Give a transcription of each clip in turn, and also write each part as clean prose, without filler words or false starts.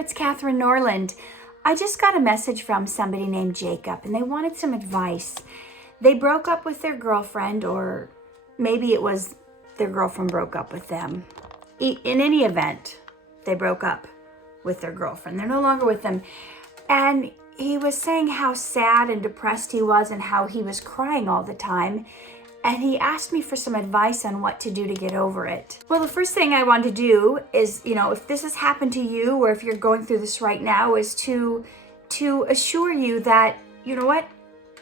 it's Katherine Norland. I just got a message from somebody named Jacob, and they wanted some advice. They broke up with their girlfriend, or maybe it was their girlfriend broke up with them. In any event, they broke up with their girlfriend. They're no longer with them. And he was saying how sad and depressed he was and how he was crying all the time. And he asked me for some advice on what to do to get over it. Well, the first thing I want to do is, if this has happened to you, or if you're going through this right now, is to assure you that, you know what?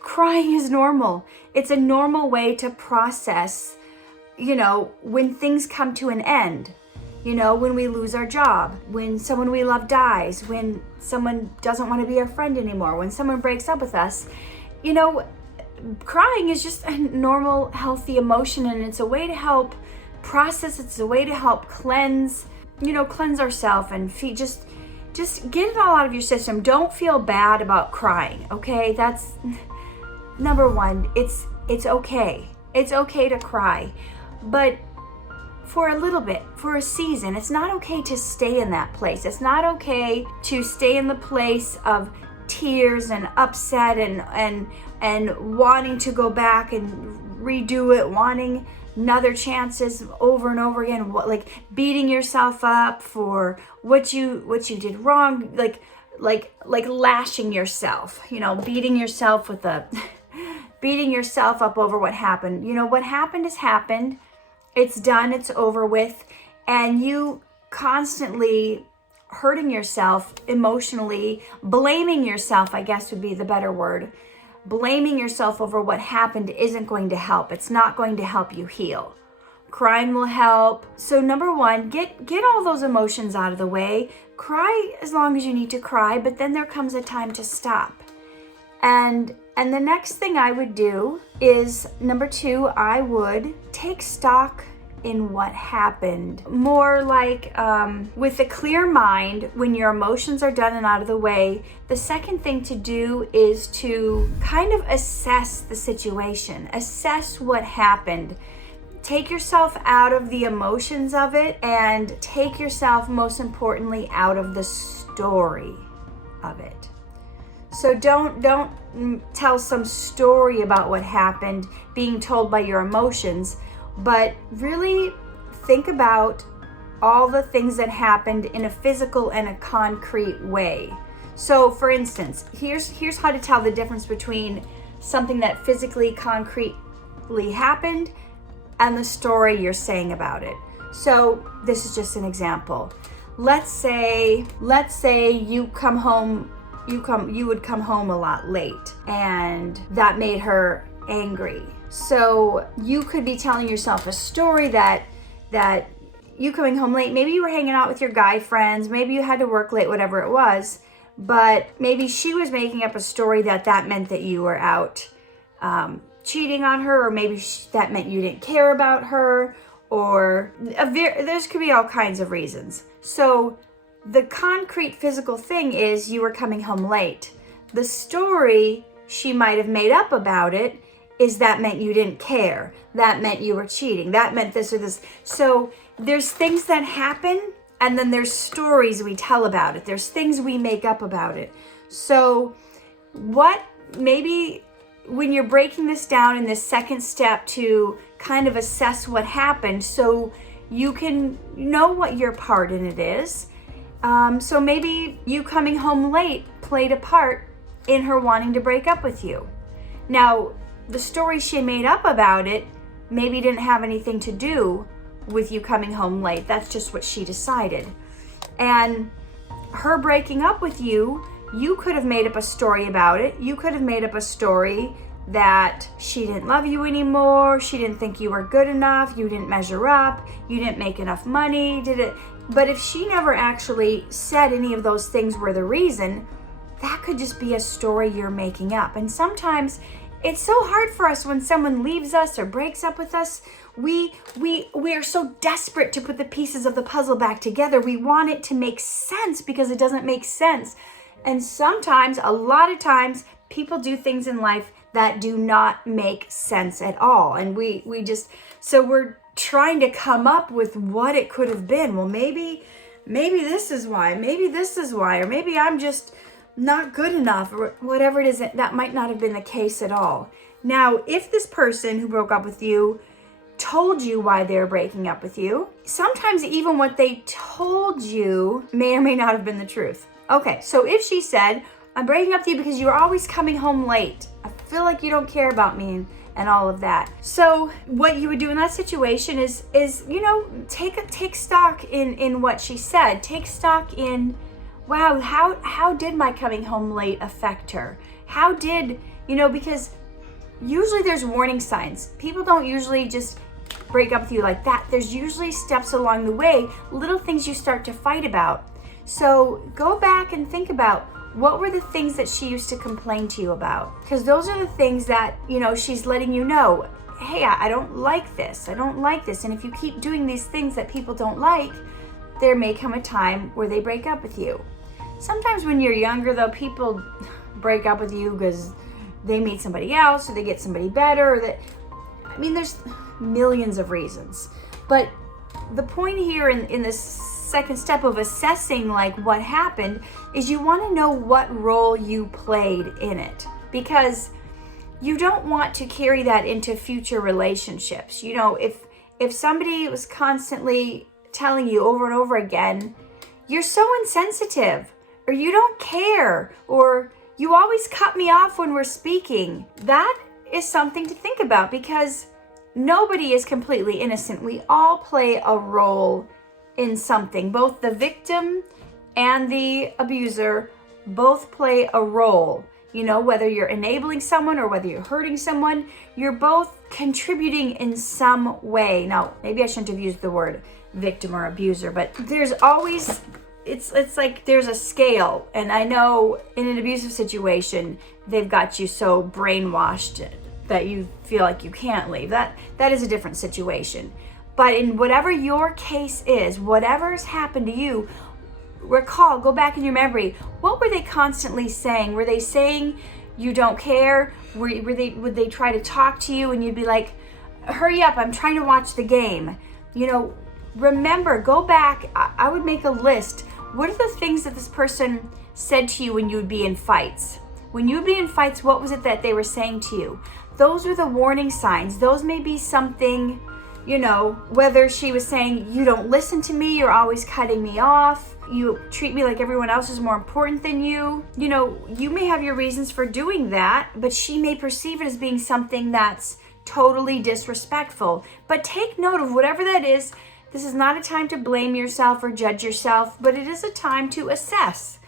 Crying is normal. It's a normal way to process, when things come to an end. When we lose our job, when someone we love dies, when someone doesn't want to be our friend anymore, when someone breaks up with us, crying is just a normal, healthy emotion, and it's a way to help process. It's a way to help cleanse ourselves and just get it all out of your system. Don't feel bad about crying, okay? That's number one. It's okay. It's okay to cry, but for a little bit, for a season. It's not okay to stay in that place. It's not okay to stay in the place of tears and upset and wanting to go back and redo it, wanting another chances over and over again, like beating yourself up for what you did wrong, like lashing yourself, beating yourself beating yourself up over what happened. What happened has happened. It's done, it's over with, and you constantly hurting yourself emotionally, blaming yourself, I guess would be the better word. Blaming yourself over what happened isn't going to help. It's not going to help you heal. Crying will help. So number one, get all those emotions out of the way. Cry as long as you need to cry, but then there comes a time to stop. And the next thing I would do is, number two, I would take stock in what happened. More like with a clear mind, when your emotions are done and out of the way, the second thing to do is to kind of assess the situation, assess what happened. Take yourself out of the emotions of it, and take yourself, most importantly, out of the story of it. So don't tell some story about what happened being told by your emotions, but really think about all the things that happened in a physical and a concrete way. So for instance, here's how to tell the difference between something that physically, concretely happened and the story you're saying about it. So this is just an example. Let's say you come home. You would come home a lot late, and that made her angry. So you could be telling yourself a story that you coming home late, maybe you were hanging out with your guy friends, maybe you had to work late, whatever it was, but maybe she was making up a story that meant that you were out cheating on her, or maybe that meant you didn't care about her, or there could be all kinds of reasons. So the concrete physical thing is you were coming home late. The story she might have made up about it is that meant you didn't care. That meant you were cheating. That meant this or this. So there's things that happen, and then there's stories we tell about it. There's things we make up about it. So maybe when you're breaking this down in this second step to kind of assess what happened, so you can know what your part in it is. So maybe you coming home late played a part in her wanting to break up with you. Now, the story she made up about it maybe didn't have anything to do with you coming home late. That's just what she decided. And her breaking up with you could have made up a story about it. You could have made up a story that she didn't love you anymore, she didn't think you were good enough, you didn't measure up, you didn't make enough money, But if she never actually said any of those things were the reason, that could just be a story you're making up. And sometimes it's so hard for us when someone leaves us or breaks up with us. We are so desperate to put the pieces of the puzzle back together. We want it to make sense because it doesn't make sense. And sometimes, a lot of times, people do things in life that do not make sense at all. And we're trying to come up with what it could have been. Well, maybe maybe this is why, or maybe I'm just not good enough, or whatever it is. That might not have been the case at all. Now, if this person who broke up with you told you why they're breaking up with you, sometimes even what they told you may or may not have been the truth. Okay, so if she said, I'm breaking up with you because you're always coming home late, I feel like you don't care about me, and all of that. So what you would do in that situation is take stock in what she said. Take stock in, wow, how did my coming home late affect her? How did, because usually there's warning signs. People don't usually just break up with you like that. There's usually steps along the way, little things you start to fight about. So go back and think about, what were the things that she used to complain to you about? Because those are the things that, she's letting you know, hey, I don't like this. I don't like this. And if you keep doing these things that people don't like, there may come a time where they break up with you. Sometimes when you're younger, though, people break up with you because they meet somebody else or they get somebody better. There's millions of reasons. But the point here in this second step of assessing like what happened is you want to know what role you played in it, because you don't want to carry that into future relationships. If somebody was constantly telling you over and over again, you're so insensitive, or you don't care, or you always cut me off when we're speaking, that is something to think about, because nobody is completely innocent. We all play a role in something. Both the victim and the abuser both play a role. Whether you're enabling someone or whether you're hurting someone, you're both contributing in some way. Now, maybe I shouldn't have used the word victim or abuser, but there's always, it's like there's a scale. And I know in an abusive situation, they've got you so brainwashed that you feel like you can't leave. That is a different situation. But in whatever your case is, whatever's happened to you, recall, go back in your memory, what were they constantly saying? Were they saying you don't care? Would they try to talk to you and you'd be like, hurry up, I'm trying to watch the game? Remember, go back. I would make a list. What are the things that this person said to you when you would be in fights? When you would be in fights, what was it that they were saying to you? Those are the warning signs. Those may be something, whether she was saying, you don't listen to me, you're always cutting me off, you treat me like everyone else is more important than you. You may have your reasons for doing that, but she may perceive it as being something that's totally disrespectful. But take note of whatever that is. This is not a time to blame yourself or judge yourself, but it is a time to assess.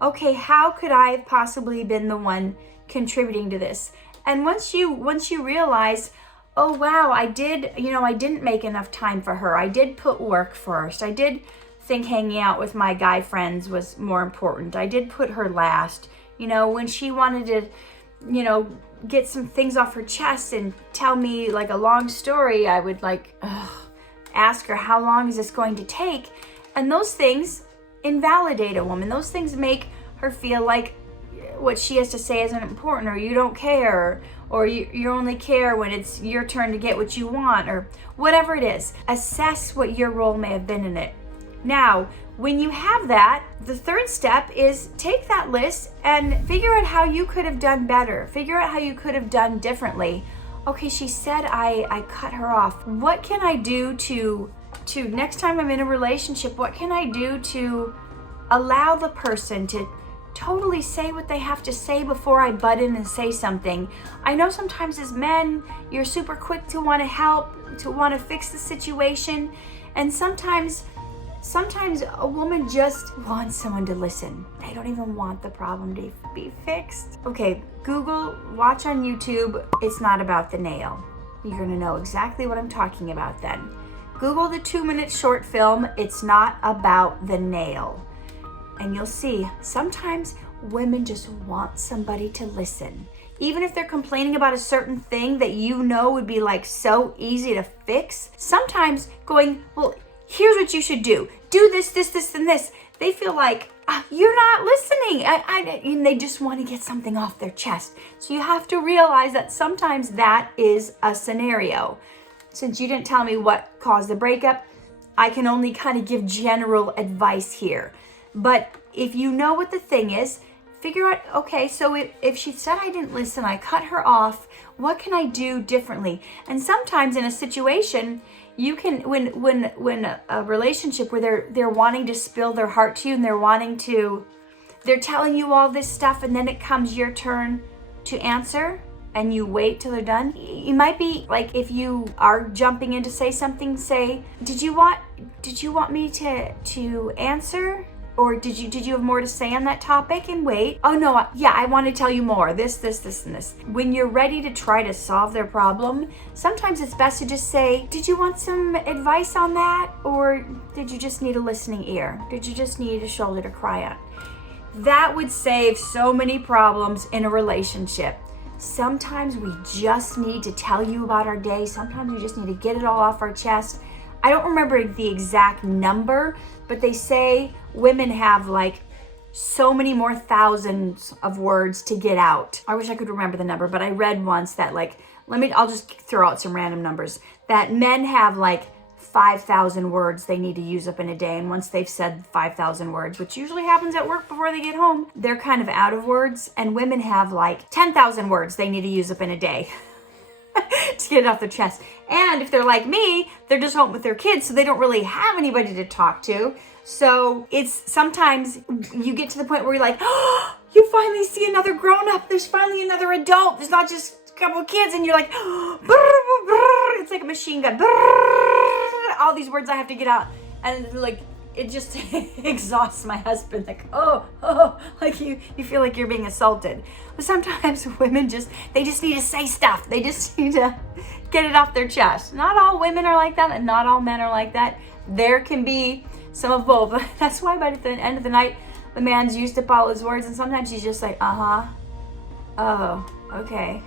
Okay, how could I have possibly been the one contributing to this? And once you realize, oh wow, I didn't make enough time for her. I did put work first. I did think hanging out with my guy friends was more important. I did put her last. When she wanted to, get some things off her chest and tell me like a long story, I would ask her, how long is this going to take? And those things invalidate a woman. Those things make her feel like what she has to say isn't important, or you don't care, or you only care when it's your turn to get what you want, or whatever it is. Assess what your role may have been in it. Now, when you have that, the third step is take that list and figure out how you could have done better. Figure out how you could have done differently. Okay, she said I cut her off. What can I do to next time I'm in a relationship, what can I do to allow the person to totally say what they have to say before I butt in and say something? I know sometimes as men, you're super quick to want to help, to want to fix the situation, and sometimes a woman just wants someone to listen. They don't even want the problem to be fixed. Okay, Google, watch on YouTube, It's Not About the Nail. You're gonna know exactly what I'm talking about then. Google the 2-minute short film, It's Not About the Nail. And you'll see, sometimes women just want somebody to listen. Even if they're complaining about a certain thing that would be like so easy to fix, sometimes going, well, here's what you should do. Do this, this, this, and this. They feel like, you're not listening. And they just want to get something off their chest. So you have to realize that sometimes that is a scenario. Since you didn't tell me what caused the breakup, I can only kind of give general advice here. But if you know what the thing is, figure out, okay, so if she said I didn't listen, I cut her off, what can I do differently? And sometimes in a situation, you can, when a relationship where they're wanting to spill their heart to you and they're telling you all this stuff, and then it comes your turn to answer and you wait till they're done. You might be like, if you are jumping in to say something, say, did you want me to answer? Or did you have more to say on that topic? And wait. Oh no, yeah, I want to tell you more. This, and this. When you're ready to try to solve their problem, sometimes it's best to just say, did you want some advice on that? Or did you just need a listening ear? Did you just need a shoulder to cry on? That would save so many problems in a relationship. Sometimes we just need to tell you about our day. Sometimes we just need to get it all off our chest. I don't remember the exact number, but they say women have like so many more thousands of words to get out. I wish I could remember the number, but I read once that I'll just throw out some random numbers, that men have like 5,000 words they need to use up in a day. And once they've said 5,000 words, which usually happens at work before they get home, they're kind of out of words. And women have like 10,000 words they need to use up in a day to get it off their chest. And if they're like me, they're just home with their kids, so they don't really have anybody to talk to. So it's sometimes you get to the point where you're like, oh, you finally see another grown-up. There's finally another adult. There's not just a couple of kids. And you're like, it's like a machine gun. All these words I have to get out. And like, it just exhausts my husband. Like, like you feel like you're being assaulted. But sometimes women they just need to say stuff. They just need to get it off their chest. Not all women are like that, and not all men are like that. There can be some of both. That's why by the end of the night, the man's used up all his words, and sometimes he's just like, oh, okay.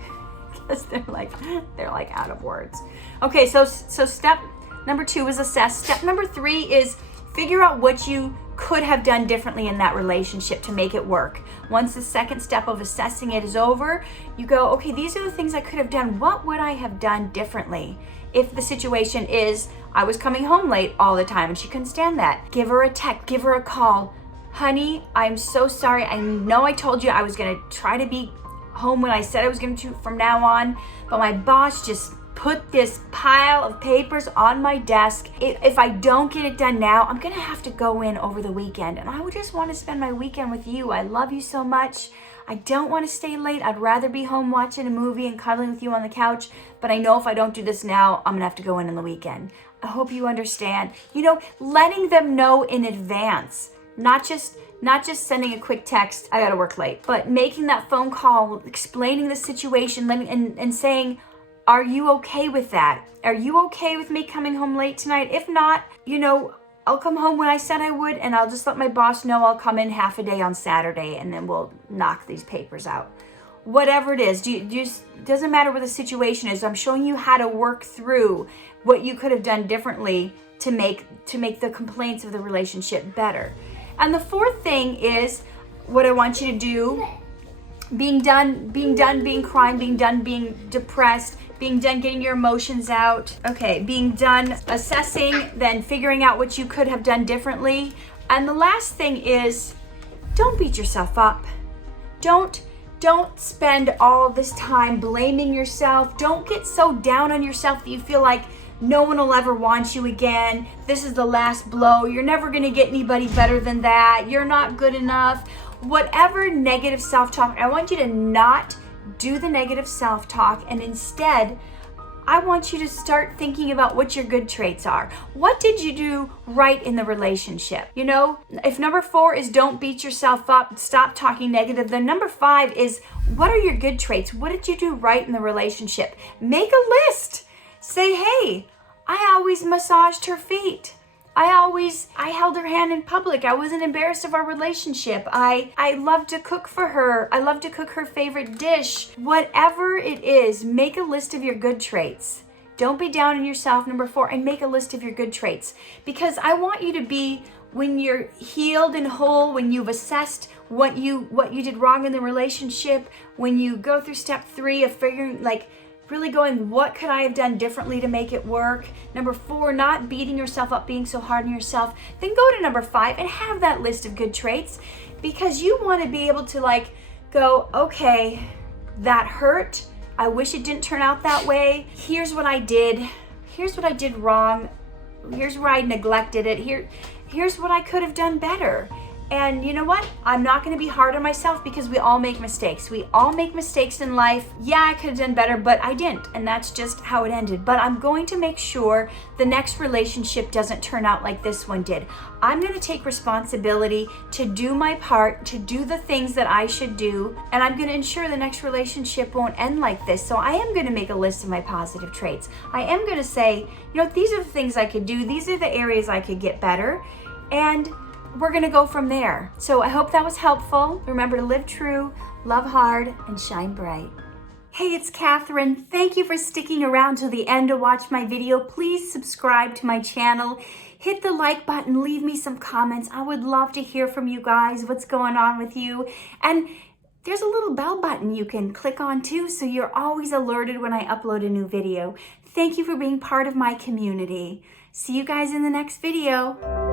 Because they're like out of words. Okay, so step number 2 is assess. Step number 3 is figure out what you could have done differently in that relationship to make it work. Once the second step of assessing it is over, you go, okay, these are the things I could have done. What would I have done differently? If the situation is, I was coming home late all the time and she couldn't stand that, give her a text, give her a call. Honey, I'm so sorry. I know I told you I was going to try to be home when I said I was going to from now on, but my boss just put this pile of papers on my desk. If I don't get it done now, I'm gonna have to go in over the weekend, and I would just want to spend my weekend with you. I love you so much. I don't want to stay late. I'd rather be home watching a movie and cuddling with you on the couch, but I know if I don't do this now, I'm gonna have to go in on the weekend. I hope you understand. Letting them know in advance, not just sending a quick text, I gotta work late, but making that phone call, explaining the situation, and saying, are you okay with that? Are you okay with me coming home late tonight? If not, I'll come home when I said I would, and I'll just let my boss know I'll come in half a day on Saturday, and then we'll knock these papers out. Whatever it is, doesn't matter what the situation is. I'm showing you how to work through what you could have done differently to make the complaints of the relationship better. And the fourth thing is what I want you to do. Being done being crying, being done being depressed, being done getting your emotions out. Okay, being done assessing, then figuring out what you could have done differently. And the last thing is, don't beat yourself up. Don't spend all this time blaming yourself. Don't get so down on yourself that you feel like no one will ever want you again. This is the last blow. You're never gonna get anybody better than that. You're not good enough. Whatever negative self-talk, I want you to not do the negative self-talk, and instead, I want you to start thinking about what your good traits are. What did you do right in the relationship? If number 4 is don't beat yourself up, stop talking negative, then number 5 is what are your good traits? What did you do right in the relationship? Make a list. Say, hey, I always massaged her feet. I held her hand in public. I wasn't embarrassed of our relationship. I love to cook for her. I love to cook her favorite dish. Whatever it is, make a list of your good traits. Don't be down on yourself, number 4, and make a list of your good traits. Because I want you to be, when you're healed and whole, when you've assessed what you did wrong in the relationship, when you go through step 3 of figuring, really going, what could I have done differently to make it work? Number 4, not beating yourself up, being so hard on yourself. Then go to number 5 and have that list of good traits, because you want to be able to like go, okay, that hurt. I wish it didn't turn out that way. Here's what I did. Here's what I did wrong. Here's where I neglected it. Here's what I could have done better. And you know what? I'm not going to be hard on myself, because we all make mistakes. We all make mistakes in life. Yeah, I could have done better, but I didn't. And that's just how it ended. But I'm going to make sure the next relationship doesn't turn out like this one did. I'm going to take responsibility to do my part, to do the things that I should do. And I'm going to ensure the next relationship won't end like this. So I am going to make a list of my positive traits. I am going to say, these are the things I could do. These are the areas I could get better. And we're gonna go from there. So I hope that was helpful. Remember to live true, love hard, and shine bright. Hey, it's Katherine. Thank you for sticking around till the end to watch my video. Please subscribe to my channel. Hit the like button, leave me some comments. I would love to hear from you guys, what's going on with you. And there's a little bell button you can click on too, so you're always alerted when I upload a new video. Thank you for being part of my community. See you guys in the next video.